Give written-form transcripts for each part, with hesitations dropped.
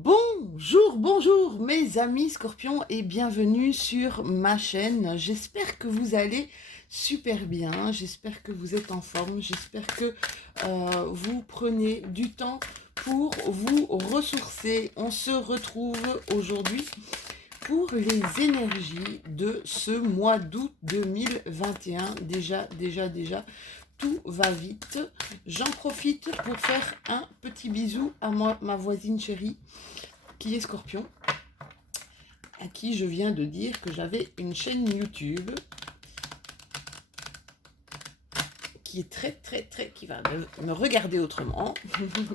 Bonjour mes amis scorpions et bienvenue sur ma chaîne. J'espère que vous allez super bien, j'espère que vous êtes en forme, j'espère que vous prenez du temps pour vous ressourcer. On se retrouve aujourd'hui pour les énergies de ce mois d'août 2021. Déjà, tout va vite. J'en profite pour faire un petit bisou à ma voisine chérie qui est Scorpion, à qui je viens de dire que j'avais une chaîne YouTube qui est qui va me regarder autrement,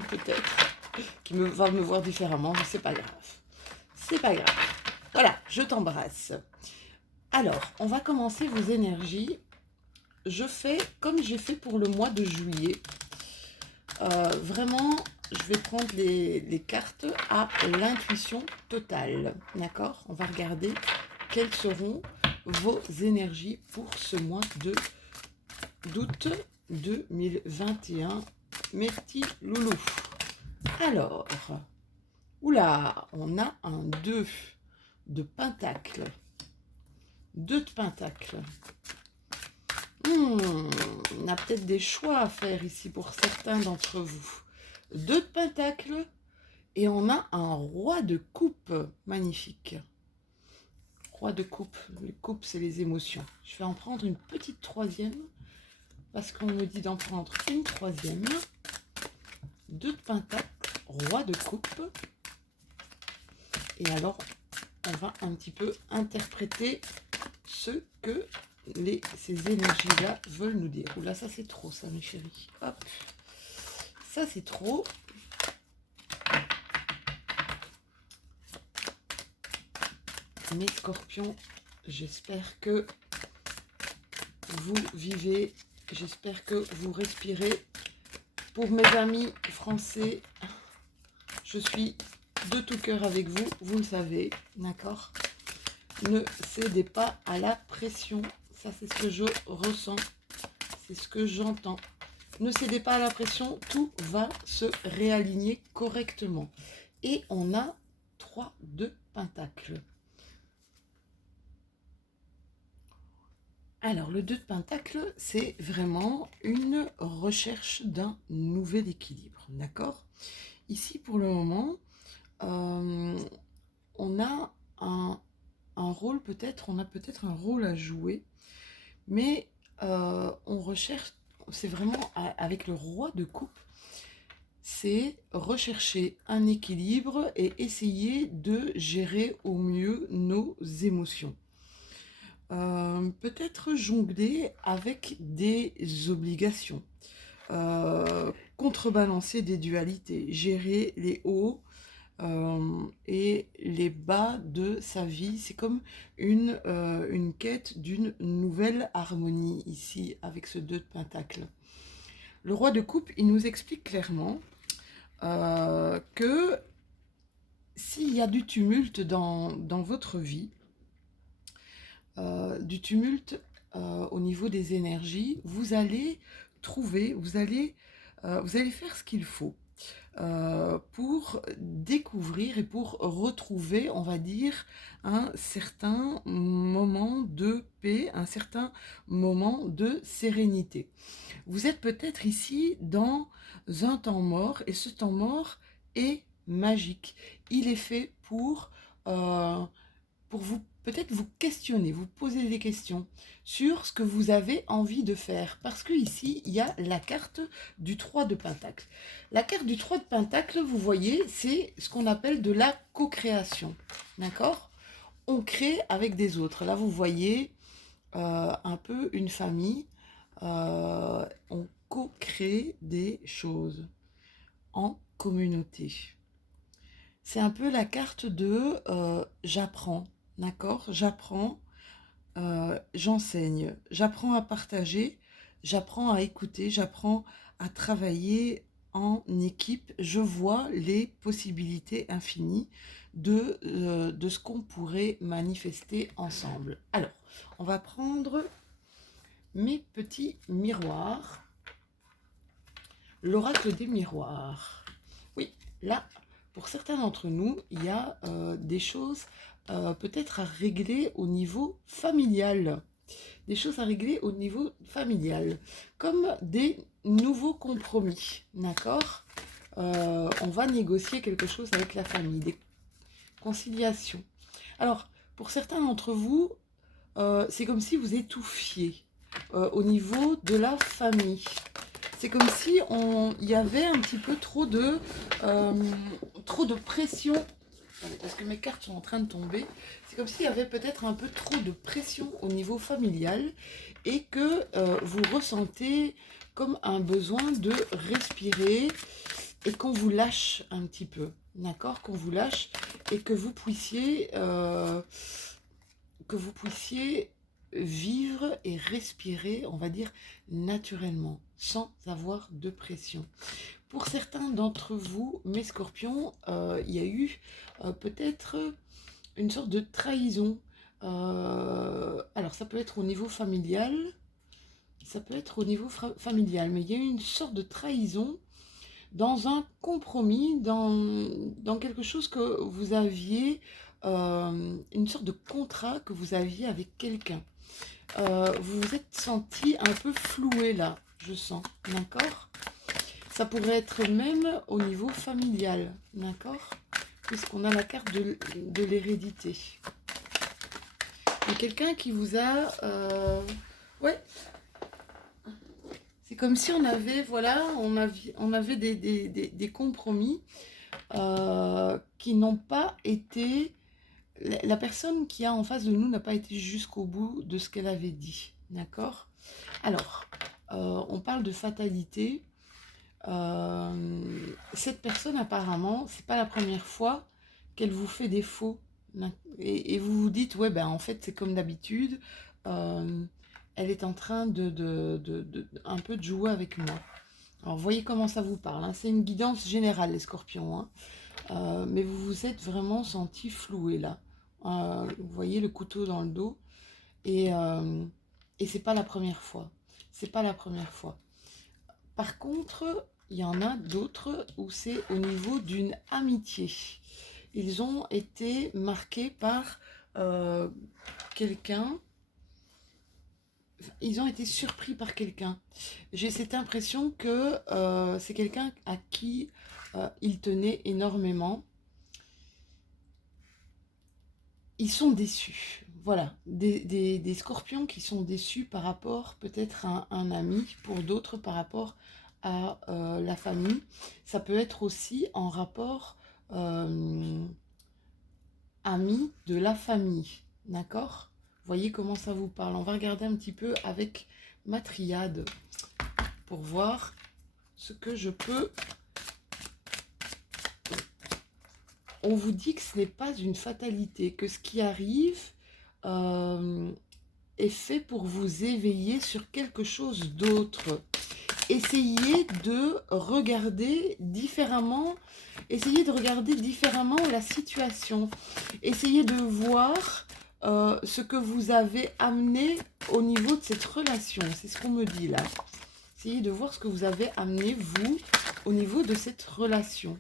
peut-être, va me voir différemment, mais c'est pas grave. C'est pas grave. Voilà, je t'embrasse. Alors, on va commencer vos énergies. Je fais comme j'ai fait pour le mois de juillet. Vraiment, je vais prendre les cartes à l'intuition totale. D'accord? On va regarder quelles seront vos énergies pour ce mois d'août 2021. Mes petits loulous. Alors, oula, on a un 2 de pentacle. 2 de pentacle. On a peut-être des choix à faire ici pour certains d'entre vous. 2 de pentacle et on a un roi de coupe. Magnifique. Roi de coupe. Les coupes, c'est les émotions. Je vais en prendre une petite troisième parce qu'on me dit d'en prendre une troisième. 2 de pentacle, roi de coupe. Et alors, on va un petit peu interpréter ce que ces énergies-là veulent nous dire. Oula, ça c'est trop, ça, mes chéris. Hop. Ça c'est trop. Mes scorpions, j'espère que vous vivez, j'espère que vous respirez. Pour mes amis français, je suis de tout cœur avec vous, vous le savez, d'accord? Ne cédez pas à la pression. Ça, c'est ce que je ressens. C'est ce que j'entends. Ne cédez pas à la pression. Tout va se réaligner correctement. Et on a 3 de pentacle. Alors, le 2 de pentacle, c'est vraiment une recherche d'un nouvel équilibre. D'accord? Ici, pour le moment, on a un rôle peut-être, on a peut-être un rôle à jouer, mais on recherche, c'est vraiment avec le roi de coupe, c'est rechercher un équilibre et essayer de gérer au mieux nos émotions. Peut-être jongler avec des obligations, contrebalancer des dualités, gérer les hauts et les bas de sa vie. C'est comme une quête d'une nouvelle harmonie ici avec ce 2 de pentacle. Le roi de coupe, il nous explique clairement que s'il y a du tumulte dans votre vie, du tumulte au niveau des énergies, vous allez trouver, vous allez faire ce qu'il faut pour découvrir et pour retrouver, on va dire, un certain moment de paix, un certain moment de sérénité. Vous êtes peut-être ici dans un temps mort et ce temps mort est magique. Il est fait pour vous peut-être vous questionner, vous poser des questions sur ce que vous avez envie de faire. Parce que ici, il y a la carte du 3 de pentacle. La carte du 3 de pentacle, vous voyez, c'est ce qu'on appelle de la co-création. D'accord? On crée avec des autres. Là, vous voyez un peu une famille. On co-crée des choses en communauté. C'est un peu la carte de j'apprends. D'accord? J'apprends, j'enseigne, j'apprends à partager, j'apprends à écouter, j'apprends à travailler en équipe. Je vois les possibilités infinies de ce qu'on pourrait manifester ensemble. Alors, on va prendre mes petits miroirs. L'oracle des miroirs. Oui, là, pour certains d'entre nous, il y a des choses peut-être à régler au niveau familial. Des choses à régler au niveau familial, comme des nouveaux compromis, d'accord. On va négocier quelque chose avec la famille, des conciliations. Alors, pour certains d'entre vous, c'est comme si vous étouffiez au niveau de la famille. C'est comme si il y avait un petit peu trop de pression. Parce que mes cartes sont en train de tomber. C'est comme s'il y avait peut-être un peu trop de pression au niveau familial et que vous ressentez comme un besoin de respirer et qu'on vous lâche un petit peu. D'accord? Qu'on vous lâche et que vous puissiez vivre et respirer, on va dire, naturellement, sans avoir de pression. Pour certains d'entre vous, mes scorpions, il y a eu peut-être une sorte de trahison. Alors, ça peut être au niveau familial, mais il y a eu une sorte de trahison dans un compromis, dans quelque chose que vous aviez, une sorte de contrat que vous aviez avec quelqu'un. Vous vous êtes senti un peu floué là, je sens, d'accord? Ça pourrait être même au niveau familial, d'accord? Puisqu'on a la carte de l'hérédité. Et quelqu'un qui vous a... ouais. C'est comme si on avait, voilà, on avait des compromis qui n'ont pas été... La personne qui a en face de nous n'a pas été jusqu'au bout de ce qu'elle avait dit, d'accord? Alors, on parle de fatalité. Cette personne, apparemment, c'est pas la première fois qu'elle vous fait défaut. Et vous vous dites, ouais, ben en fait, c'est comme d'habitude. Elle est en train un peu de jouer avec moi. Alors, voyez comment ça vous parle. Hein. C'est une guidance générale, les scorpions. Hein. Mais vous vous êtes vraiment senti floué, là. Vous voyez le couteau dans le dos. Et c'est pas la première fois. C'est pas la première fois. Par contre, il y en a d'autres où c'est au niveau d'une amitié. Ils ont été marqués par quelqu'un. Ils ont été surpris par quelqu'un. J'ai cette impression que c'est quelqu'un à qui ils tenaient énormément. Ils sont déçus. Voilà, des scorpions qui sont déçus par rapport peut-être à un ami, pour d'autres par rapport à la famille. Ça peut être aussi en rapport ami de la famille, d'accord? Voyez comment ça vous parle. On va regarder un petit peu avec ma triade pour voir ce que je peux... On vous dit que ce n'est pas une fatalité, que ce qui arrive est fait pour vous éveiller sur quelque chose d'autre. Essayez de regarder différemment, la situation. Essayez de voir ce que vous avez amené au niveau de cette relation. C'est ce qu'on me dit là. Essayez de voir ce que vous avez amené, vous, au niveau de cette relation.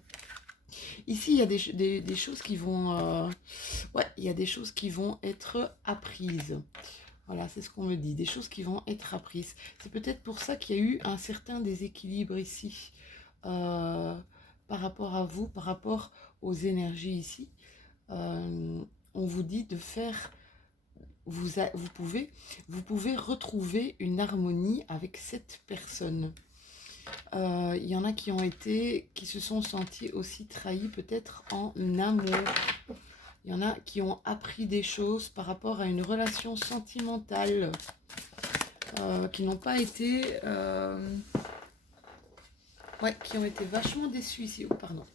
Ici, il y a des choses qui vont... il y a des choses qui vont être apprises. Voilà, c'est ce qu'on me dit. Des choses qui vont être apprises. C'est peut-être pour ça qu'il y a eu un certain déséquilibre ici. Par rapport à vous, par rapport aux énergies ici. On vous dit de faire... Vous pouvez retrouver une harmonie avec cette personne. Il y en a qui se sont sentis aussi trahis peut-être en amour. Il y en a qui ont appris des choses par rapport à une relation sentimentale qui n'ont pas été... qui ont été vachement déçus ici. Oh, pardon.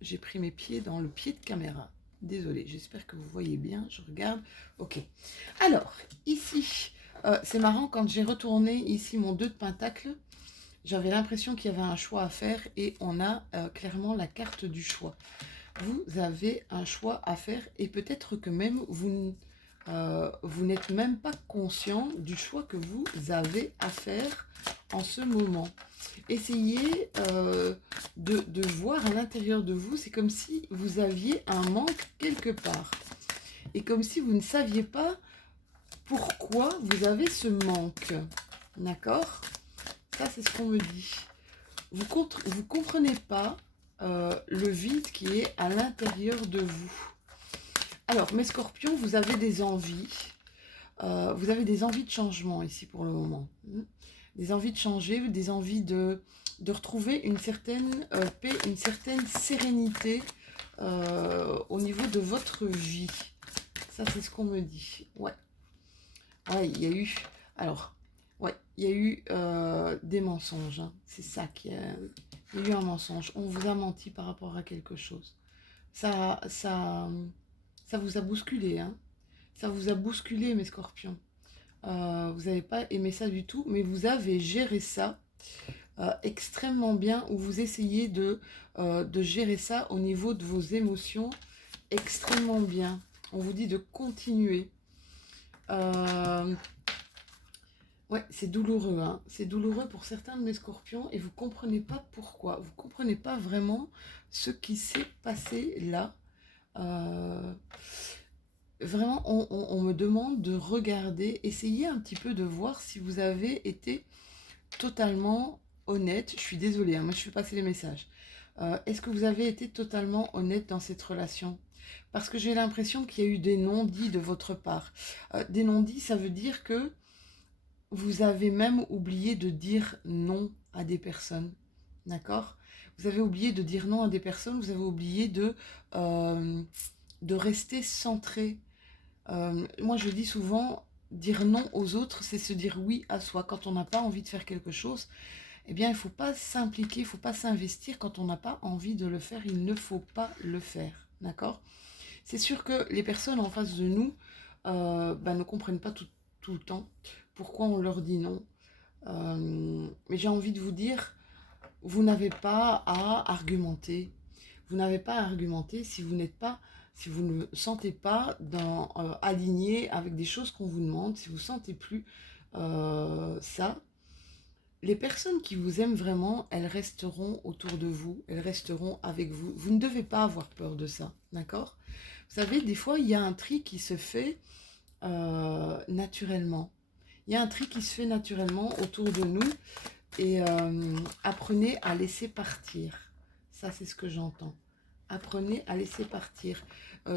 J'ai pris mes pieds dans le pied de caméra. Désolée, j'espère que vous voyez bien. Je regarde. Ok. Alors, ici, c'est marrant, quand j'ai retourné ici mon 2 de Pentacle, j'avais l'impression qu'il y avait un choix à faire et on a clairement la carte du choix. Vous avez un choix à faire et peut-être que même vous n'êtes même pas conscient du choix que vous avez à faire en ce moment. Essayez de voir à l'intérieur de vous, c'est comme si vous aviez un manque quelque part. Et comme si vous ne saviez pas pourquoi vous avez ce manque. D'accord? Ça, c'est ce qu'on me dit. Vous comprenez pas le vide qui est à l'intérieur de vous. Alors, mes scorpions, vous avez des envies. Vous avez des envies de changement ici pour le moment. Des envies de changer, des envies de retrouver une certaine paix, une certaine sérénité au niveau de votre vie. Ça, c'est ce qu'on me dit. Ouais. Ouais, il y a eu... Alors, ouais, il y a eu des mensonges. Hein. C'est ça qui a... Il y a eu un mensonge. On vous a menti par rapport à quelque chose. Ça vous a bousculé, hein. Ça vous a bousculé, mes scorpions. Vous n'avez pas aimé ça du tout, mais vous avez géré ça extrêmement bien, ou vous essayez de gérer ça au niveau de vos émotions extrêmement bien. On vous dit de continuer. Ouais, c'est douloureux, hein. C'est douloureux pour certains de mes scorpions et vous ne comprenez pas pourquoi. Vous ne comprenez pas vraiment ce qui s'est passé là. Vraiment, on me demande de regarder, essayer un petit peu de voir si vous avez été totalement honnête. Je suis désolée, hein, moi je fais passer les messages. Est-ce que vous avez été totalement honnête dans cette relation? Parce que j'ai l'impression qu'il y a eu des non-dits de votre part. Des non-dits, ça veut dire que vous avez même oublié de dire non à des personnes. D'accord? Vous avez oublié de dire non à des personnes, vous avez oublié de rester centré. Moi, je dis souvent, dire non aux autres, c'est se dire oui à soi. Quand on n'a pas envie de faire quelque chose, eh bien, il ne faut pas s'impliquer, il ne faut pas s'investir. Quand on n'a pas envie de le faire, il ne faut pas le faire. D'accord? C'est sûr que les personnes en face de nous ne comprennent pas tout le temps pourquoi on leur dit non. Mais j'ai envie de vous dire, vous n'avez pas à argumenter. Vous n'avez pas à argumenter si vous n'êtes pas, si vous ne sentez pas aligné avec des choses qu'on vous demande, si vous ne sentez plus ça. Les personnes qui vous aiment vraiment, elles resteront autour de vous, elles resteront avec vous. Vous ne devez pas avoir peur de ça, d'accord? Vous savez, des fois, il y a un tri qui se fait naturellement. Il y a un tri qui se fait naturellement autour de nous et apprenez à laisser partir. Ça, c'est ce que j'entends. Apprenez à laisser partir.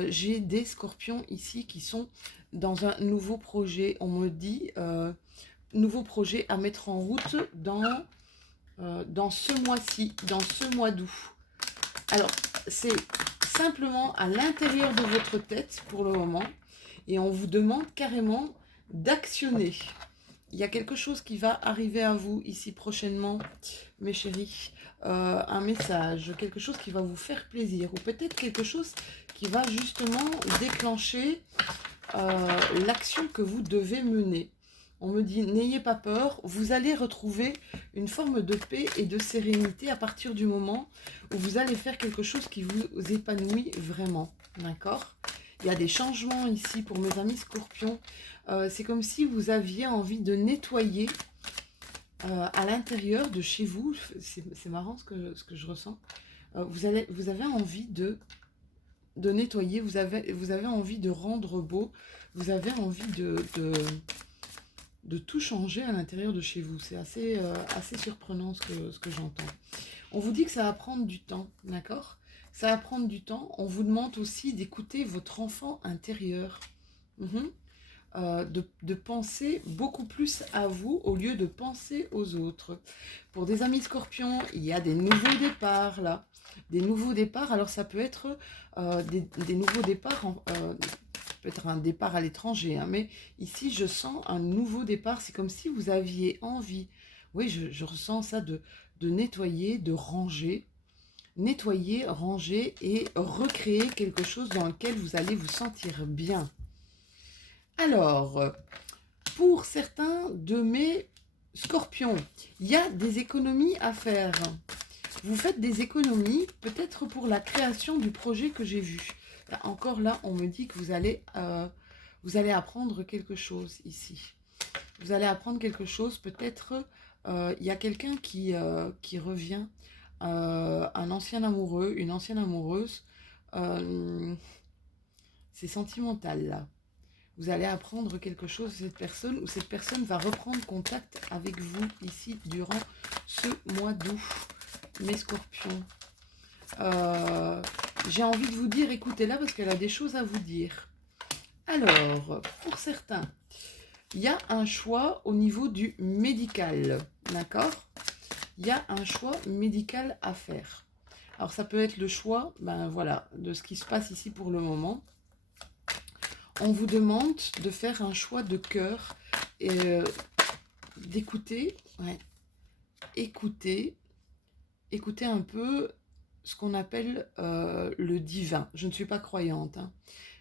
J'ai des scorpions ici qui sont dans un nouveau projet. On me dit nouveau projet à mettre en route dans ce mois-ci, dans ce mois d'août. Alors, c'est simplement à l'intérieur de votre tête pour le moment et on vous demande carrément d'actionner. Il y a quelque chose qui va arriver à vous ici prochainement, mes chéris. Un message, quelque chose qui va vous faire plaisir ou peut-être quelque chose qui va justement déclencher l'action que vous devez mener. On me dit, n'ayez pas peur, vous allez retrouver une forme de paix et de sérénité à partir du moment où vous allez faire quelque chose qui vous épanouit vraiment. D'accord ? Il y a des changements ici pour mes amis scorpions. C'est comme si vous aviez envie de nettoyer à l'intérieur de chez vous. C'est marrant ce que je ressens. Vous avez envie de nettoyer, vous avez envie de rendre beau, vous avez envie de tout changer à l'intérieur de chez vous. C'est assez surprenant ce que j'entends. On vous dit que ça va prendre du temps, d'accord ? Ça va prendre du temps. On vous demande aussi d'écouter votre enfant intérieur. De penser beaucoup plus à vous au lieu de penser aux autres. Pour des amis scorpions, il y a des nouveaux départs là. Des nouveaux départs, alors ça peut être des nouveaux départs, peut-être un départ à l'étranger, hein, mais ici je sens un nouveau départ, c'est comme si vous aviez envie, oui je ressens ça, de nettoyer, de ranger, nettoyer, ranger et recréer quelque chose dans lequel vous allez vous sentir bien. Alors, pour certains de mes scorpions, il y a des économies à faire. Vous faites des économies, peut-être pour la création du projet que j'ai vu. Encore là, on me dit que vous allez apprendre quelque chose ici. Vous allez apprendre quelque chose, peut-être Il y a quelqu'un qui revient, un ancien amoureux, une ancienne amoureuse. Euh, c'est sentimental là. Vous allez apprendre quelque chose de cette personne ou cette personne va reprendre contact avec vous ici durant ce mois d'août, mes scorpions. Euh, j'ai envie de vous dire, écoutez-la parce qu'elle a des choses à vous dire. Alors, pour certains, il y a un choix au niveau du médical, d'accord? Il y a un choix médical à faire. Alors, ça peut être le choix, ben voilà, de ce qui se passe ici pour le moment. On vous demande de faire un choix de cœur et d'écouter, ouais, écouter un peu ce qu'on appelle le divin. Je ne suis pas croyante, hein,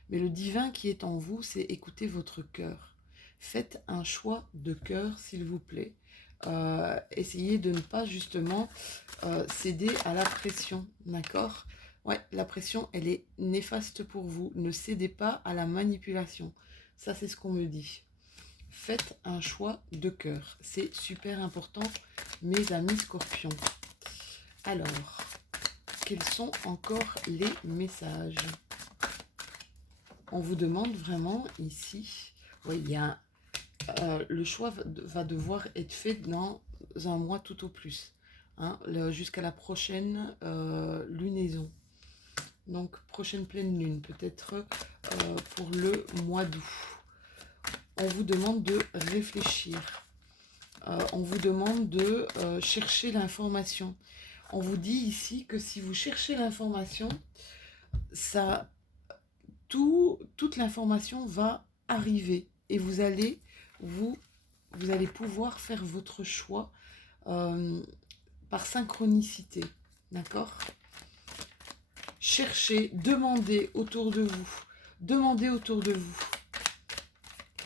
mais le divin qui est en vous, c'est écouter votre cœur. Faites un choix de cœur, s'il vous plaît. Essayez de ne pas justement céder à la pression, d'accord? Ouais, la pression, elle est néfaste pour vous. Ne cédez pas à la manipulation. Ça, c'est ce qu'on me dit. Faites un choix de cœur. C'est super important, mes amis scorpions. Alors, quels sont encore les messages? On vous demande vraiment ici, oui, il y a le choix va devoir être fait dans un mois tout au plus, hein, jusqu'à la prochaine lunaison. Donc, prochaine pleine lune, peut-être pour le mois d'août. On vous demande de réfléchir. On vous demande de chercher l'information. On vous dit ici que si vous cherchez l'information, toute l'information va arriver et vous allez pouvoir faire votre choix par synchronicité. D'accord? Cherchez, demandez autour de vous. Demandez autour de vous.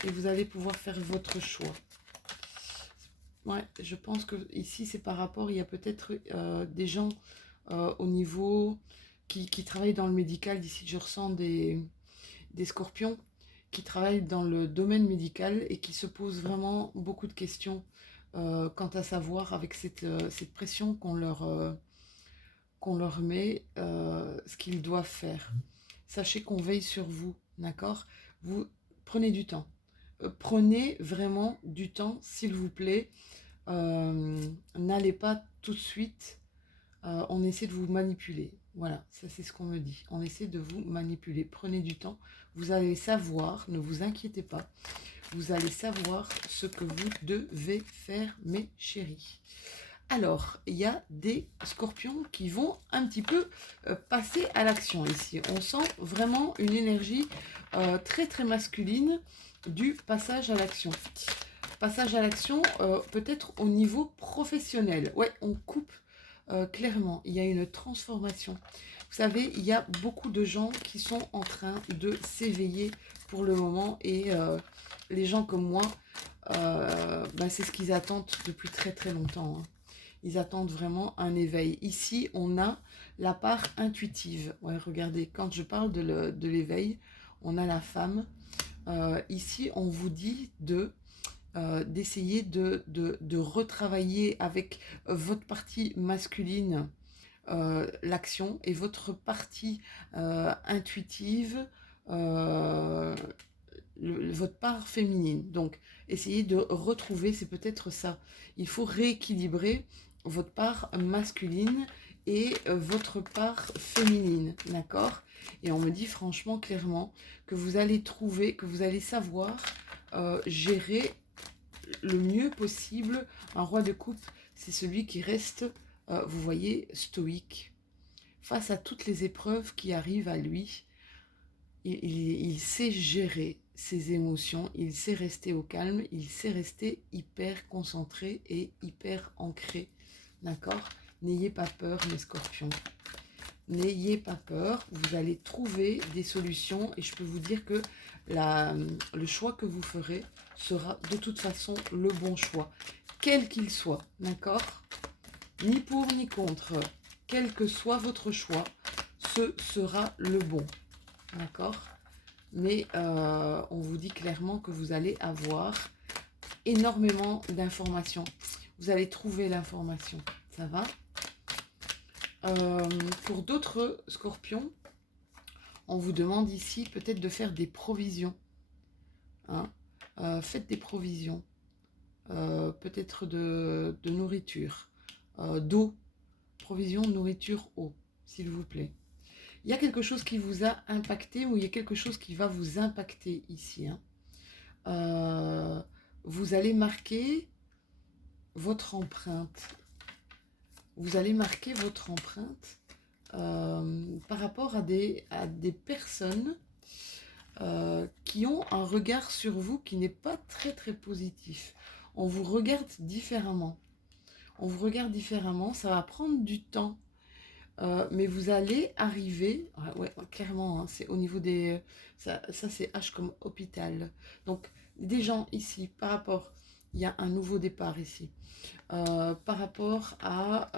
Et vous allez pouvoir faire votre choix. Ouais, je pense que ici, c'est par rapport, il y a peut-être des gens au niveau qui travaillent dans le médical. D'ici, je ressens des scorpions qui travaillent dans le domaine médical et qui se posent vraiment beaucoup de questions quant à savoir avec cette pression qu'on leur met, ce qu'ils doivent faire. Sachez qu'on veille sur vous, d'accord? Vous prenez du temps. Prenez vraiment du temps, s'il vous plaît. N'allez pas tout de suite. On essaie de vous manipuler. Voilà, ça c'est ce qu'on me dit. On essaie de vous manipuler. Prenez du temps. Vous allez savoir, ne vous inquiétez pas. Vous allez savoir ce que vous devez faire, mes chéris. Alors, il y a des scorpions qui vont un petit peu passer à l'action ici. On sent vraiment une énergie très très masculine du passage à l'action. Passage à l'action peut-être au niveau professionnel. Ouais, on coupe clairement. Il y a une transformation. Vous savez, il y a beaucoup de gens qui sont en train de s'éveiller pour le moment et les gens comme moi, c'est ce qu'ils attendent depuis très très longtemps, hein. Ils attendent vraiment un éveil. Ici, on a la part intuitive. Ouais, regardez, quand je parle de l'éveil, on a la femme. Ici, on vous dit d'essayer de retravailler avec votre partie masculine l'action et votre partie intuitive, votre part féminine. Donc, essayez de retrouver, c'est peut-être ça. Il faut rééquilibrer votre part masculine et votre part féminine, d'accord? Et on me dit franchement, clairement, que vous allez trouver, que vous allez savoir gérer le mieux possible. Un roi de coupe, c'est celui qui reste, vous voyez, stoïque. Face à toutes les épreuves qui arrivent à lui, il sait gérer ses émotions, il sait rester au calme, il sait rester hyper concentré et hyper ancré. D'accord? N'ayez pas peur, mes scorpions. N'ayez pas peur, vous allez trouver des solutions et je peux vous dire que le choix que vous ferez sera de toute façon le bon choix, quel qu'il soit, d'accord? Ni pour ni contre, quel que soit votre choix, ce sera le bon, d'accord? Mais on vous dit clairement que vous allez avoir énormément d'informations. vous allez trouver l'information. Ça va? Pour d'autres scorpions, on vous demande ici peut-être de faire des provisions. Hein. Faites des provisions. Peut-être de nourriture, d'eau. Provision, nourriture, eau, s'il vous plaît. Il y a quelque chose qui vous a impacté ou il y a quelque chose qui va vous impacter ici. Hein. Vous allez marquer votre empreinte. Vous allez marquer votre empreinte par rapport à des personnes qui ont un regard sur vous qui n'est pas très très positif. On vous regarde différemment. On vous regarde différemment, ça va prendre du temps. Mais vous allez arriver, ouais, clairement, hein, c'est au niveau des... Ça c'est H comme hôpital. Donc, des gens ici, par rapport... Il y a un nouveau départ ici. Par rapport à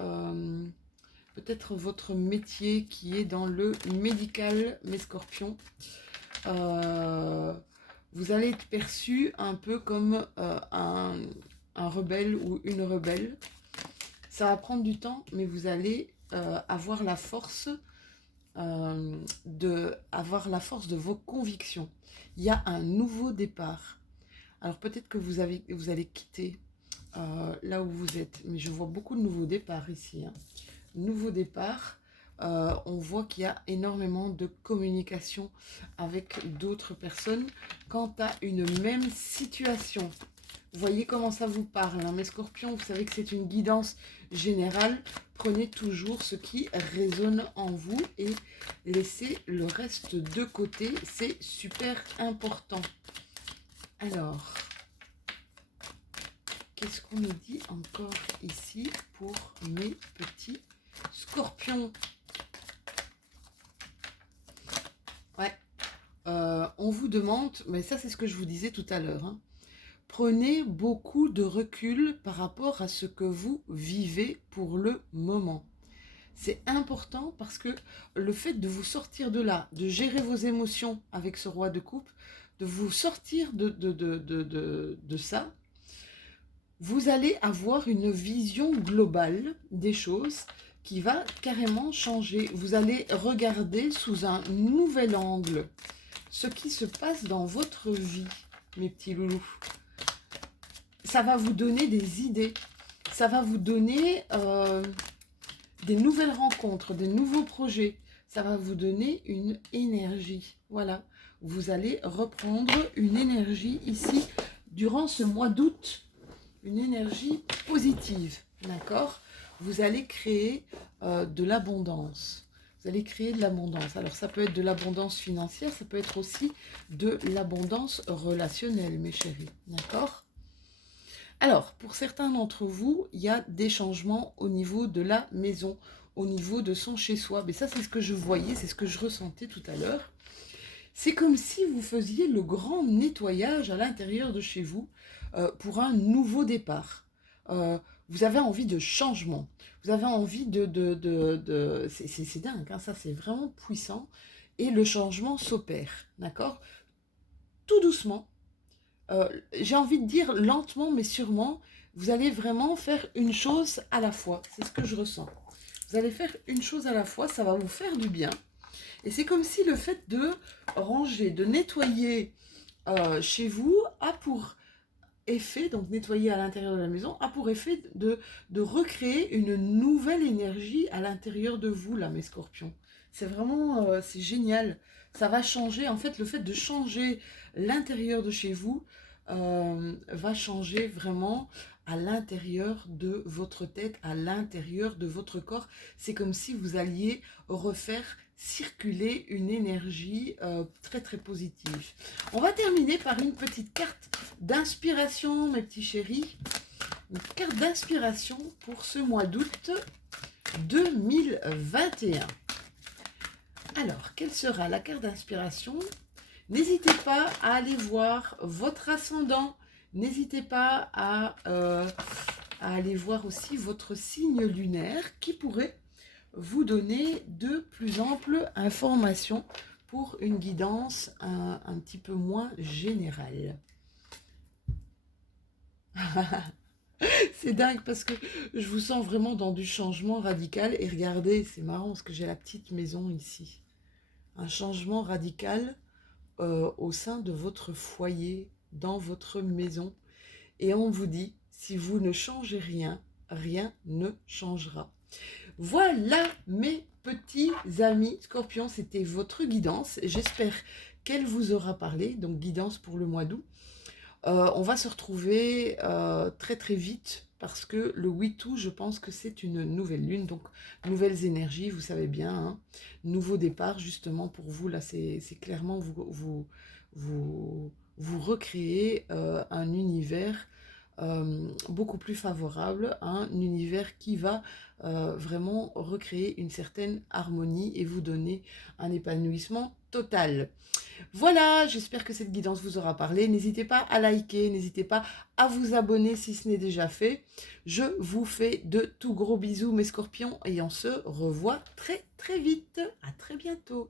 peut-être votre métier qui est dans le médical, mes scorpions. Vous allez être perçu un peu comme un rebelle ou une rebelle. Ça va prendre du temps, mais vous allez avoir la force de vos convictions. Il y a un nouveau départ. Alors peut-être que vous allez quitter là où vous êtes, mais je vois beaucoup de nouveaux départs ici. Hein. Nouveau départ, on voit qu'il y a énormément de communication avec d'autres personnes quant à une même situation. Vous voyez comment ça vous parle, hein, mes scorpions, vous savez que c'est une guidance générale. Prenez toujours ce qui résonne en vous et laissez le reste de côté. C'est super important. Alors, qu'est-ce qu'on nous dit encore ici pour mes petits scorpions? Ouais, on vous demande, mais ça c'est ce que je vous disais tout à l'heure, hein. Prenez beaucoup de recul par rapport à ce que vous vivez pour le moment. C'est important parce que le fait de vous sortir de là, de gérer vos émotions avec ce roi de coupe, de vous sortir de ça, vous allez avoir une vision globale des choses qui va carrément changer. Vous allez regarder sous un nouvel angle ce qui se passe dans votre vie, mes petits loulous. Ça va vous donner des idées, ça va vous donner des nouvelles rencontres, des nouveaux projets, ça va vous donner une énergie. Voilà, vous allez reprendre une énergie ici durant ce mois d'août, une énergie positive, d'accord? Vous allez créer de l'abondance. Vous allez créer de l'abondance. Alors ça peut être de l'abondance financière, ça peut être aussi de l'abondance relationnelle, mes chéris, d'accord? Alors, pour certains d'entre vous, il y a des changements au niveau de la maison, au niveau de son chez-soi. Mais ça, c'est ce que je voyais, c'est ce que je ressentais tout à l'heure. C'est comme si vous faisiez le grand nettoyage à l'intérieur de chez vous pour un nouveau départ. Vous avez envie de changement. Vous avez envie c'est dingue, hein, ça c'est vraiment puissant. Et le changement s'opère, d'accord? Tout doucement. J'ai envie de dire lentement mais sûrement, vous allez vraiment faire une chose à la fois. C'est ce que je ressens. Vous allez faire une chose à la fois, ça va vous faire du bien. Et c'est comme si le fait de ranger, de nettoyer chez vous a pour effet, donc nettoyer à l'intérieur de la maison, a pour effet de recréer une nouvelle énergie à l'intérieur de vous, là, mes scorpions. C'est vraiment, c'est génial. Ça va changer, en fait, le fait de changer l'intérieur de chez vous va changer vraiment à l'intérieur de votre tête, à l'intérieur de votre corps. C'est comme si vous alliez refaire circuler une énergie très très positive. On va terminer par une petite carte d'inspiration, mes petits chéris. Une carte d'inspiration pour ce mois d'août 2021. Alors, quelle sera la carte d'inspiration? N'hésitez pas à aller voir votre ascendant. N'hésitez pas à aller voir aussi votre signe lunaire qui pourrait vous donner de plus amples informations pour une guidance un petit peu moins générale. C'est dingue parce que je vous sens vraiment dans du changement radical. Et regardez, c'est marrant parce que j'ai la petite maison ici. Un changement radical au sein de votre foyer, dans votre maison. Et on vous dit, si vous ne changez rien, rien ne changera. Voilà mes petits amis Scorpions, c'était votre guidance. J'espère qu'elle vous aura parlé. Donc guidance pour le mois d'août. On va se retrouver très très vite parce que le 8 août, je pense que c'est une nouvelle lune, donc nouvelles énergies, vous savez bien, hein, nouveau départ justement pour vous, là c'est clairement vous recréer un univers beaucoup plus favorable, un univers qui va vraiment recréer une certaine harmonie et vous donner un épanouissement total. Voilà, j'espère que cette guidance vous aura parlé. N'hésitez pas à liker, n'hésitez pas à vous abonner si ce n'est déjà fait. Je vous fais de tout gros bisous mes scorpions et on se revoit très très vite. À très bientôt.